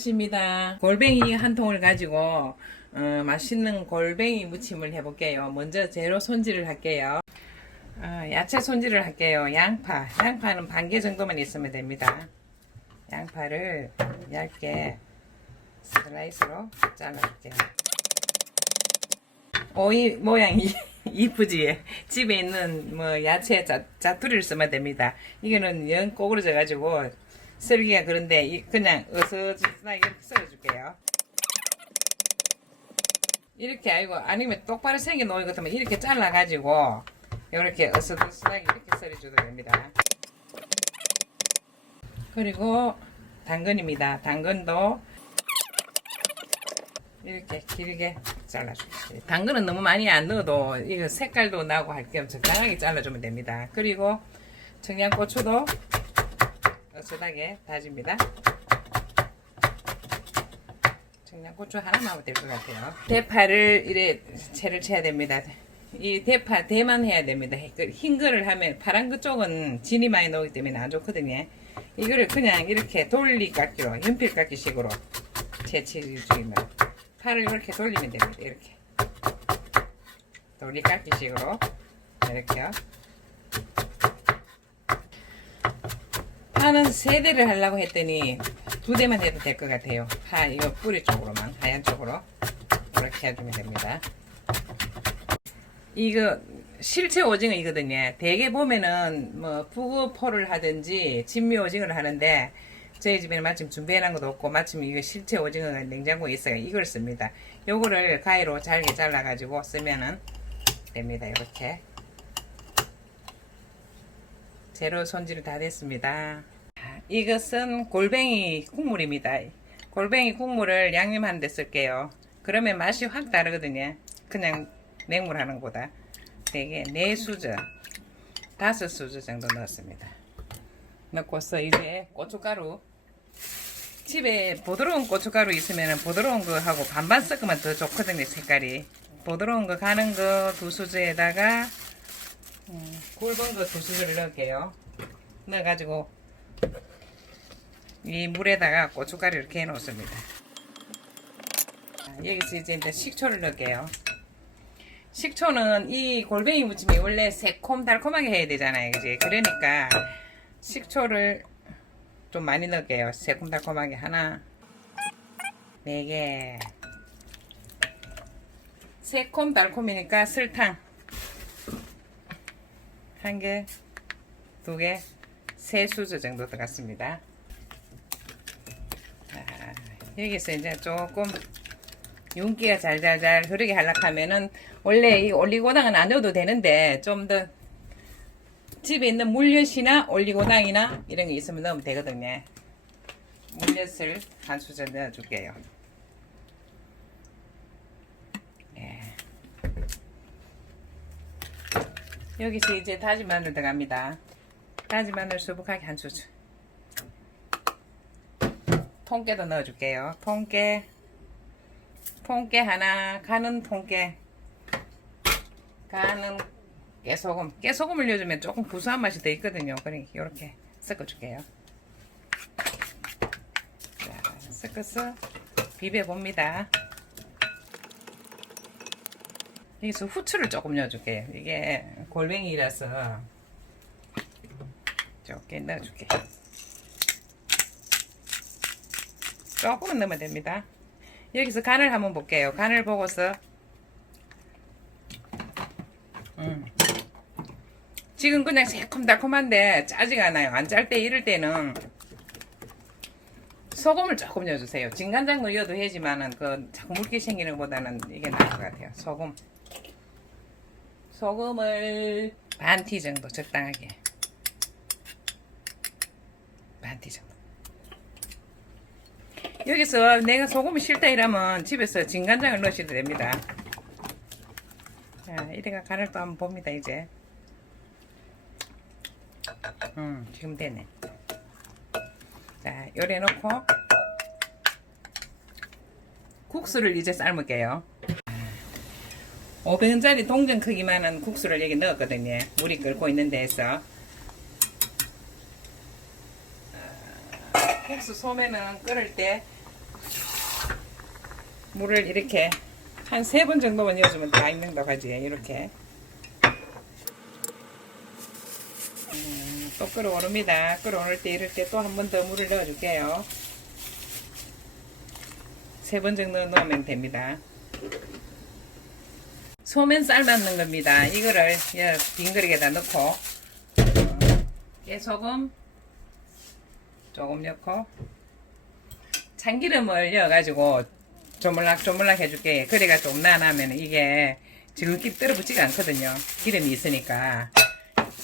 맛입니다. 골뱅이 한 통을 가지고 어, 맛있는 골뱅이 무침을 해볼게요. 먼저 재료 손질을 할게요. 어, 야채 손질을 할게요. 양파. 양파는 반 개 정도만 있으면 됩니다. 양파를 얇게 슬라이스로 잘라줄게요. 오이 모양이 이쁘지? 집에 있는 뭐 야채 자, 자투리를 쓰면 됩니다. 이거는 영 꼬그러져 가지고 썰기가 그런데 이- 그냥 어서지나게 썰어줄게요. 이렇게 아니고 아니면 똑바로 생긴 오이 같으면 이렇게 잘라가지고 이렇게 어서지나게 이렇게 썰어줘도 됩니다. 그리고 당근입니다. 당근도 이렇게 길게 잘라주세요. 당근은 너무 많이 안 넣어도 이거 색깔도 나고 할 겸 적당하게 잘라주면 됩니다. 그리고 청양고추도 어슷하게 다집니다. 청양고추 하나만 하면 될것 같아요. 대파를 이래 채를 쳐야 됩니다. 이 대파 대만 해야 됩니다. 그흰 거를 하면 파란 그 쪽은 진이 많이 나오기 때문에 안 좋거든요. 이거를 그냥 이렇게 돌리 깎기로 연필 깎기 식으로 채치주면 팔을 이렇게 돌리면 됩니다. 이렇게 돌리 깎기 식으로 이렇게요. 파는 세 대를 하려고 했더니 두 대만 해도 될 것 같아요. 파 이거 뿌리 쪽으로만 하얀 쪽으로 이렇게 해주면 됩니다. 이거 실체 오징어이거든요. 대개 보면은 뭐 북어포를 하든지 진미 오징어를 하는데 저희 집에는 마침 준비해놓은 것도 없고 마침 이거 실체 오징어가 냉장고에 있어요. 이걸 씁니다. 요거를 가위로 잘게 잘라가지고 쓰면은 됩니다. 이렇게 재료 손질 다 됐습니다. 이것은 골뱅이 국물입니다. 골뱅이 국물을 양념하는 데 쓸게요. 그러면 맛이 확 다르거든요. 그냥 냉물 하는 것보다. 되게 네 수저, 다섯 수저 정도 넣었습니다. 넣고서 이제 고춧가루. 집에 부드러운 고춧가루 있으면 부드러운 거 하고 반반 섞으면 더 좋거든요, 색깔이. 부드러운 거 가는 거 두 수저에다가 음, 굵은 거 두 수저를 넣을게요. 넣어가지고 이 물에다가 고춧가루 이렇게 해 놓습니다. 자, 여기서 이제 이제 식초를 넣을게요. 식초는 이 골뱅이 무침이 원래 새콤달콤하게 해야 되잖아요. 그지? 그러니까 식초를 좀 많이 넣을게요. 새콤달콤하게 하나, 네 개. 새콤달콤이니까 설탕 한 개, 두 개, 세 수저 정도 들어갔습니다. 자, 여기서 이제 조금 윤기가 잘잘잘 흐르게 하려고 하면은 원래 이 올리고당은 안 넣어도 되는데 좀 더 집에 있는 물엿이나 올리고당이나 이런 게 있으면 넣으면 되거든요. 물엿을 한 수저 넣어줄게요. 네. 여기서 이제 다진 마늘 들어갑니다. 다진 마늘 수북하게 한 수저. 통깨도 넣어줄게요. 통깨. 통깨 하나, 가는 통깨. 가는 깨소금. 깨소금을 넣어주면 조금 구수한 맛이 더 있거든요. 그러니까 이렇게 섞어줄게요. 자, 섞어서 비벼봅니다. 여기서 후추를 조금 넣어줄게요. 이게 골뱅이라서 조금 넣어줄게요. 조금은 넣으면 됩니다. 여기서 간을 한번 볼게요. 간을 보고서 음. 지금 그냥 새콤달콤한데 짜지가 않아요. 안 짤 때 이럴 때는 소금을 조금 넣어주세요. 진간장 넣어도 되지만은 그 자꾸 물기 생기는 것보다는 이게 나을 것 같아요. 소금. 소금을 반 티 정도 적당하게. 반 티 정도. 여기서 내가 소금이 싫다 이러면 집에서 진간장을 넣으셔도 됩니다. 자, 이래가 간을 또 한번 봅니다, 이제. 음, 지금 되네. 자, 요래 놓고 국수를 이제 삶을게요. 500원짜리 동전 크기만한 국수를 여기 넣었거든요. 물이 끓고 있는 데에서. 국수 소매는 끓을 때 물을 이렇게 한 세 번 정도만 넣어주면 다 익는다고 하지. 이렇게. 음, 또 끓어오릅니다. 끓어오를 때 이럴 때 또 한 번 더 물을 넣어줄게요. 세 번 정도 넣으면 됩니다. 소면 삶았는 겁니다. 이거를 여빈 그릇에다 넣고. 어, 깨소금 조금 넣고. 참기름을 넣어가지고 조물락 조물락 해줄게. 그래가 좀 나나면 이게 질길 떨어붙지가 않거든요. 기름이 있으니까.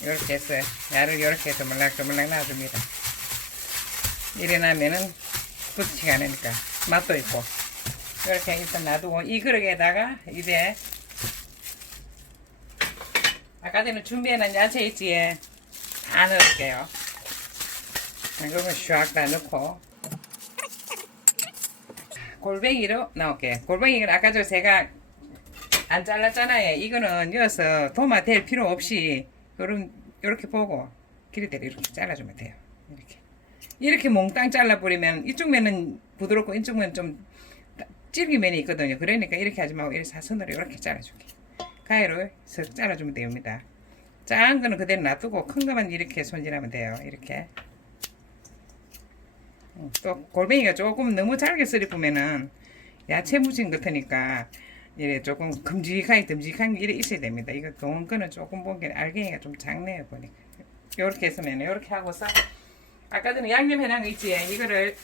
이렇게 해서 야를 이렇게 조물락 조물락 놔줍니다. 이래 나면은 붙지가 않으니까 맛도 있고. 이렇게 일단 놔두고 이 그릇에다가 이제 아까 전에 준비해놓은 야채 있지? 다 넣을게요. 이거는 샥다 넣고 골뱅이로 넣을게. 골뱅이는 아까 저 제가 안 잘랐잖아요. 이거는 이어서 도마 될 필요 없이 요런 요렇게 보고 길이대로 이렇게 잘라주면 돼요. 이렇게 이렇게 몽땅 잘라버리면 이쪽 면은 부드럽고 이쪽 면은 좀 질긴 면이 있거든요. 그러니까 이렇게 하지 말고 이렇게 사선으로 이렇게 잘라줄게. 가위로 슥 잘라주면 됩니다. 작은 거는 그대로 놔두고 큰 거만 이렇게 손질하면 돼요. 이렇게. 음, 또 골뱅이가 조금 너무 잘게 썰어보면은 야채 무침 같으니까 이래 조금 큼직하게 듬직한 게 이래 있어야 됩니다. 이거 좋은 거는 조금 보기엔 알갱이가 좀 작네요 보니까 요렇게 했으면 요렇게 하고서 아까 전에 양념 해놓은 거 있지 이거를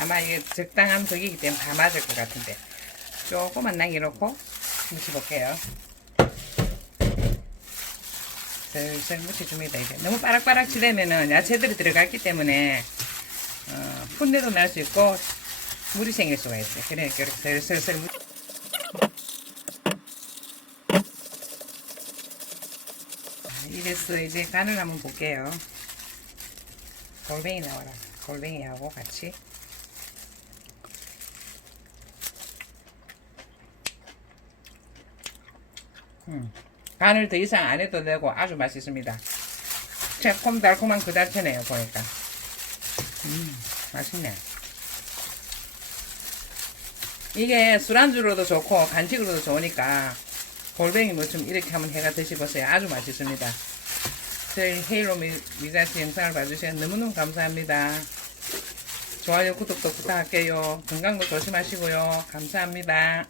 아마 이게 적당한 크기이기 때문에 다 맞을 것 같은데 조금만 남겨놓고 무쳐볼게요. 슬슬 묻혀줍니다. 이제 너무 빠락빠락 치려면은 야채들이 들어갔기 때문에 어, 풋내도 날 수 있고 물이 생길 수가 있어요. 그러니까 이렇게 슬슬 묻... 자, 이래서 이제 간을 한번 볼게요. 골뱅이 나와라. 골뱅이하고 같이. 음. 간을 더 이상 안 해도 되고 아주 맛있습니다. 새콤달콤한 그 자체네요, 보니까. 음, 맛있네. 이게 술안주로도 좋고 간식으로도 좋으니까 골뱅이 뭐좀 이렇게 한번 해가 드셔보세요. 아주 맛있습니다. 저희 헤일로 미, 미자씨 영상을 봐주셔서 너무너무 감사합니다. 좋아요, 구독도 부탁할게요. 건강도 조심하시고요. 감사합니다.